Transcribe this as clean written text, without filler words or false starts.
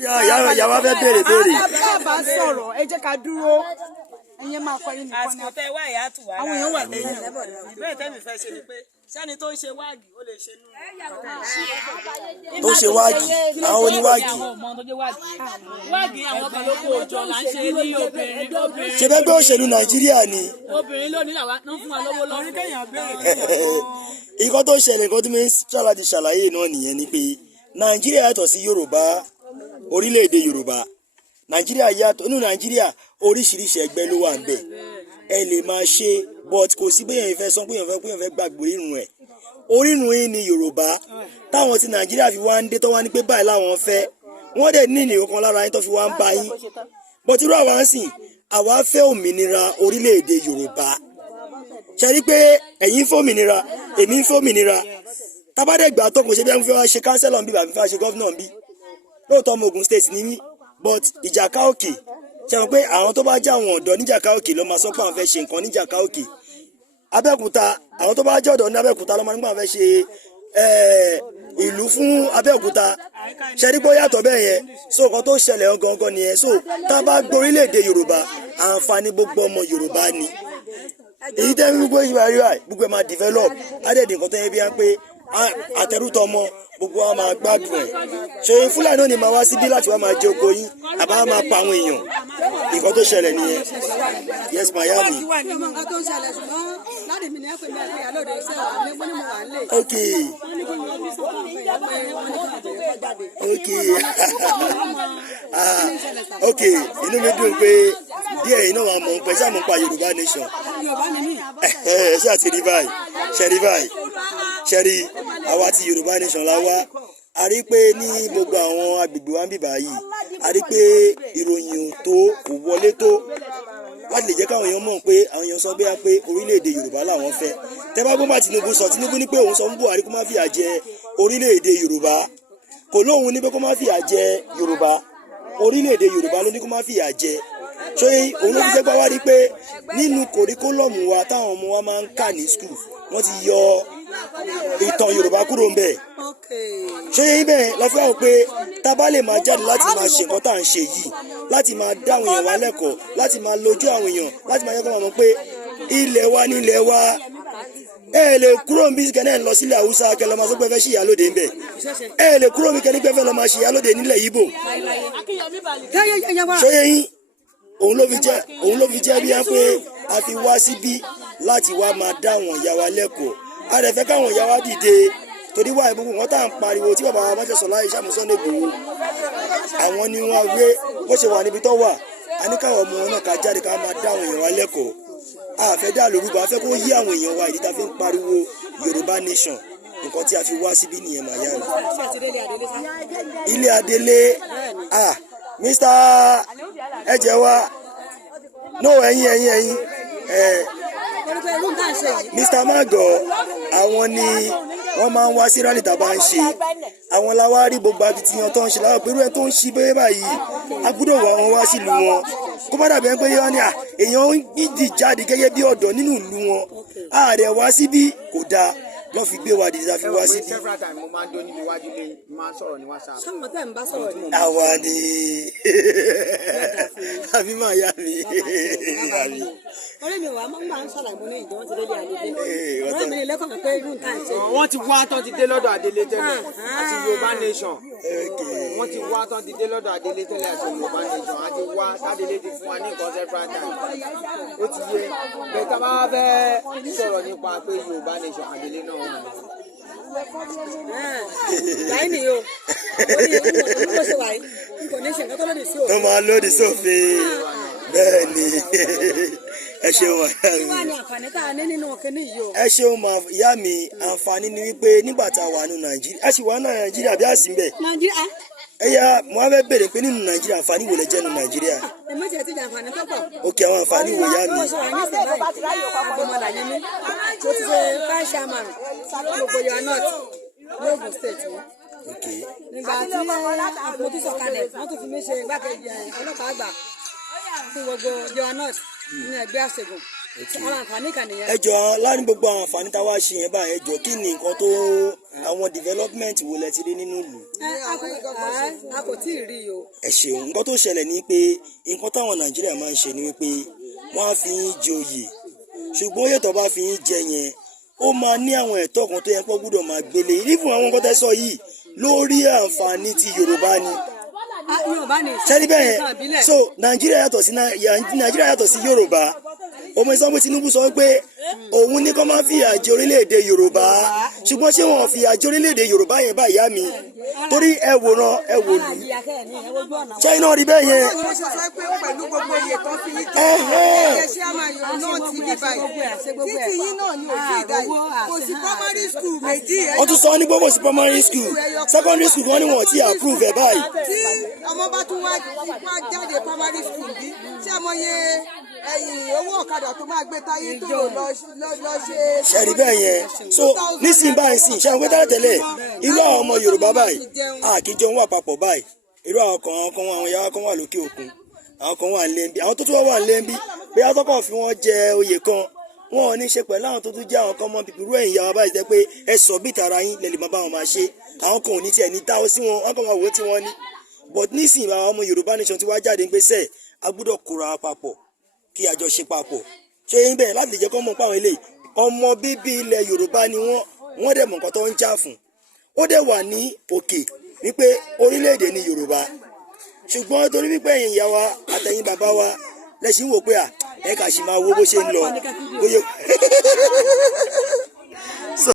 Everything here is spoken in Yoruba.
Yàwá fẹ́ béèrè. Bá sọ̀rọ̀ ẹ jẹ́ ká dúró. Ẹ̀yin máa kọ yín nìkan ni. Àsìkò tẹ wá ìyá tù wá. Àwọn èèyàn wà lẹ́yìn. Ìbéèrè tẹ́mi fẹ́ ṣe ni pé sẹ́ni tó ń ṣe wáàgì ó lè ṣe nù. Tó ṣe wáàgì, àwọn oníwáàgì. Wáàgì àwọn kan ló kó òjò là ń ṣe ní obìnrin. Ṣé bẹ́ẹ̀ gbé òṣèlú Nàìjíríà ni? Obìnrin ló ní àwa ń fún wa lówó lọ́rùn. Ìkọ́ tó ṣẹlẹ̀ nǹkan tí mi ń ṣàlàyé ṣàlàyé náà nìyẹn ni pé Nàìjíríà yàtọ̀ sí Yorùbá, orílẹ̀-èdè Yorùbá. Nàìjíríà yàtọ̀, nínú Nàìjíríà oríṣiríṣi ẹgbẹ́ ló wà ń bẹ̀. Ẹ lè máa ṣe but kò sí bẹ́ẹ̀ yẹn fẹ́ sọ pé yẹn fẹ́ gbàgbé orírun ẹ̀. Orírun yìí ni Yorùbá táwọn ti Nàìjíríà fi wá ń dé tó wá ní pé báyìí láwọn fẹ́. Wọ́n dẹ̀ ní ìnìyàn kan lára yín tó fi wá ń bá yín. But irú àwa ń sìn, àwa fẹ́ òmìnira orílẹ̀-èdè Yorùbá. Ṣe rí pé ẹ̀yin fẹ́ òmìnira, èmi ń fẹ́ òmìnira. Tábàdẹ̀gbà tó kò ṣe bí wọ́n fi wá ṣe kánsẹ́lọ̀ ń bí bàbí fẹ́ ṣe gọ́fìnà ń bí. Lóòótọ́ ọmọ Ògùn state ní mí but ìjàká òkè ṣe mọ̀ pé àwọn tó bá jẹ́ àwọn ọ̀dọ́ níjàká òkè ló máa sọ pé àwọn fẹ́ ṣe nǹkan níjàká òkè. Abẹ́òkúta àwọn tó bá jẹ́ ọ̀dọ́ ní Abẹ́òkúta ló máa nígbà fẹ́ ṣe ìlú fún Abẹ́òkúta. Ṣe rí pé ó yàtọ̀ bẹ́ẹ̀ yẹn so nǹkan tó ṣẹlẹ̀ gangan nìyẹn so tá a bá gbé orílẹ̀-èdè Yorùbá àǹfààní gbogbo ọmọ Yorùbá ni. Èyí tẹ́ gbogbo ìwà rí wáyé gbogbo ẹ̀ máa develop adẹ́dì nǹkan tó yẹ bí wọ́n pé àtẹrútọ̀ ọmọ gbogbo wa máa gbádùn ẹ̀. Ṣé Fúlàní náà ni máa wá síbí láti wá máa jẹ oko yín àbá máa pa àwọn èèyàn nǹkan tó ṣẹlẹ̀ nìyẹn. Yes Miami. Okay. Okay. Okay. Inú mi dùn pé díẹ̀ yìí náà wà mọ̀ pé sáà mọ̀ pa Yorùbá nation. Ṣé àti rí báyìí? Ṣe rí báyìí? Ṣe rí àwa ti Yorùbá nation la wá. A rí pé ní gbogbo àwọn agbègbè wa ń bìbà yìí a rí pé ìròyìn tó kò wọlé tó láti lè jẹ́ káwọn èèyàn mọ̀ pé àwọn èèyàn sọ bẹ́ẹ̀ pé orílẹ̀-èdè Yorùbá làwọn fẹ́. Tẹ́ bá gbọ́ bá Tinubu ní pé òun sọ fún Buhari kó má fìyà jẹ orílẹ̀-èdè Yorùbá kò lóhun ní pé kó má fìyà jẹ Yorùbá orílẹ̀-èdè Yorùbá ló ní kó má fìyà jẹ. Ṣé òun ló fi jẹ́ pé wá rí pé nínú kòríkólọ́ọ̀mù wa táwọn ọmọ wa máa ń kà ní skul wọ́n ti yọ ìtàn Yorùbá kúrò ń bẹ̀. Ṣé yẹn bẹ́ẹ̀ la fi hàn pé tá a bá lè máa jáde láti máa ṣe nǹkan tá à ń ṣe yìí láti máa dá àwọn èèyàn wa lẹ́kọ̀ọ́ láti máa lójú àwọn èèyàn láti máa yẹ kó máa mọ̀ pé ilẹ̀ wa ní ilẹ̀ wa ẹ lè kúrò ń bí kẹ́nẹ́ ń lọ sílẹ̀ Haúsá kẹ́ lọ́ máa sọ pé fẹ́ ṣe ìyálóde ń bẹ̀ ẹ lè kúrò ń bí kẹ́nẹ́ fẹ́ lọ́ máa ṣe ìyálóde nílẹ̀ Ìgbò. Ṣé yẹn òun ló fi jẹ́ bí wọ́n pé a fi wá síbí láti wá máa dá àwọn ìyá wa lẹ́kọ̀ọ́ a rẹ̀ fẹ́ káwọn ìyá wa dìde torí wà ìbùkún wọn tá à ń pariwo tí bàbá wa máṣe Sọlá Ìṣàmù Sunday Igboho àwọn ni wọn gbé bó ṣe wà níbi tó wà a ní káwọn ọmọ wọn náà ká jáde ká máa dá àwọn èèyàn wa lẹ́kọ̀ọ́ a fẹ́ dá lórúkọ a fẹ́ kó yí àwọn èèyàn wa ìdí tá a fi ń pariwo Yorùbá nation nǹkan tí a fi wá síbí nìyẹn màá yá mi. Ilé Adélé Mr. ẹ̀jẹ̀ wa no ẹ̀yin Mr. Mago àwọn ni wọ́n máa ń wá sí rally tá a bá ń ṣe àwọn la wá rí gbogbo akitiyan tó ń ṣe láwọn pẹ̀lú ẹ̀ tó ń ṣí bẹ́ẹ̀ báyìí a gbọ́dọ̀ wá wọn wá sílùú wọn kó má dàbí ẹ pé wọ́n ní èèyàn ń dìde jáde gẹ́gẹ́ bí ọ̀dọ́ nínú ìlú wọn ààrẹ wá síbí kò dáa lọ́ fi gbé wa dìde tá a fi wá síbí. àwa ni àbí máa yá mi. Ọ̀rẹ́ mi wà máa ń ṣàlàyé ní ìjọ wọn ti délé Adélé. Ọ̀rẹ́ mi ní lẹ́kọ̀ọ́ pé irú nǹkan ṣe. Wọ́n ti wá tán ti dé lọ́dọ̀ Adélé tẹ́lẹ̀ àti Yorùbá nation. Wọ́n ti wá tán ti dé lọ́dọ̀ Adélé tẹ́lẹ̀ àti Yorùbá nation. A ti wá Adélé ti fún wa ní nǹkan several times. Ó ti yé bẹ́ẹ̀ tá a bá fẹ́ sọ̀rọ̀ nípa pé Yorùbá nation Adélé náà wà. Báyìí ni o, ó ṣe wáyé, kò ní ṣe nǹkan tó lòdì sí òfin. Tó máa lòdì sófin bẹ́ẹ̀ ni ẹ ṣeun ẹ ṣeun ma ìyá mi àǹfààní ni wípé nígbà tá a wà ní Nàìjíríà a sì wà ní Nàìjíríà bí a sì ń bẹ ẹyà mo á fẹ́ bèrè pé nínú Nàìjíríà àǹfààní wo lè jẹ́ nínú Nàìjíríà. Ok àwọn àǹfààní wo ìyá mi. Nígbà tí mo tún sọ̀kalẹ̀ wọ́n tún fi mí ṣe igbákejì ọlọ́pàá àgbà fún gbogbo Yoruba North nínú ẹgbẹ́ àṣẹgun àwọn àǹfààní kan nìyẹn. ẹ jọ láàrin gbogbo àwọn àǹfààní tá a wá ṣe yẹn báyìí ẹ jọ kí ni nǹkan tó àwọn development wo lẹ ti rí nínú ìlú. a kò tí ì rí i o. ẹ ṣeun nǹkan tó ṣẹlẹ̀ ni pé nǹkan táwọn Nàìjíríà máa ń ṣe ni wípé wọ́n á fi yín joyè ṣùgbọ́n oyè tó bá fi yín jẹ yẹn ó máa ní àwọn ẹ̀tọ́ kan tó yẹ kó gbúdọ̀ máa gbélé ìrífún àwọn nǹkan tẹ́ sọ yìí lórí àǹfààní ti Yorùbá ni. sẹ́ni bẹ́ẹ̀ yẹn so Nàìjíríà yàtọ̀ sí Yorùbá ọmọ ìsọ́nbó Tinubu sọ pé òun ní kó máa fìyà jẹ orílẹ̀-èdè Yorùbá ṣùgbọ́n ṣé wọn fìyà jẹ orílẹ̀-èdè Yorùbá yẹn bá ìyá mi torí ẹ wòran ẹ wò lù ṣé iná rí bẹ́ẹ̀ yẹn. pẹ̀lú gbogbo iye tó fi yí tó ẹ̀yẹ ṣé àmà yòó náà ti bí báyìí títí yín náà ni òfin ìdá yìí kò sí primary school méjì. wọ́n tún sọ ní gbogbo sí primary school secondary school wọ́n ní wọ́n ti approve ẹ̀ báyìí. tí ọmọ bá tún wá jáde primary school bí ṣé àmọye owó ọ̀kadà tó máa gbé táyé tó lọ ṣe. ṣẹ́rí bẹ́ẹ̀ yẹn so nísìnyí báyìí sìn ṣé àwọn gbé tẹ́lẹ̀ irú àwọn ọmọ Yorùbá báyìí àkíjọ ń wà papọ̀ báyìí irú àwọn kan àwọn ìyá kan wà lókè òkun àwọn kan wà lẹ́ńbí àwọn tó tún wà lẹ́ńbí bí atọ́kọ̀ fi wọ́n jẹ oyè kan wọn ò ní ṣe pẹ̀lú àwọn tó tún jẹ́ àwọn kan mọ́ bíbí irú ẹ̀yìn ìyá wa báyìí jẹ́ pé ẹ sọ bí tara yín lè máa bá wọn máa ṣe àwọn kan ò ní tiẹ̀ ní dáwọ́ sí wọn wọn kàn máa wò ó tí wọ́n ní but nísìnyí àwọn ọmọ Yorùbá nation ti wá jáde pé sẹ́ẹ̀ a gbọ́dọ̀ kóra papọ̀ kí a jọ ṣe papọ̀ ṣé yín bẹ́ẹ̀ láti lè jẹ́ kó mọ̀ pé àwọn eléyìí ọmọ bíbí ilẹ̀ Yorùbá ni wọ́n dẹ̀ mọ̀ nǹkan tó ń jà fún ó dẹ̀ wà ní òkè wípé orílẹ̀-èdè ni Yorùbá ṣùgbọ́n torí wípé ẹ̀yin ìyá wa àtẹ̀yin bàbá wa lẹ́sìn wò pé ẹ kà sì máa wo bó ṣe ń lọ.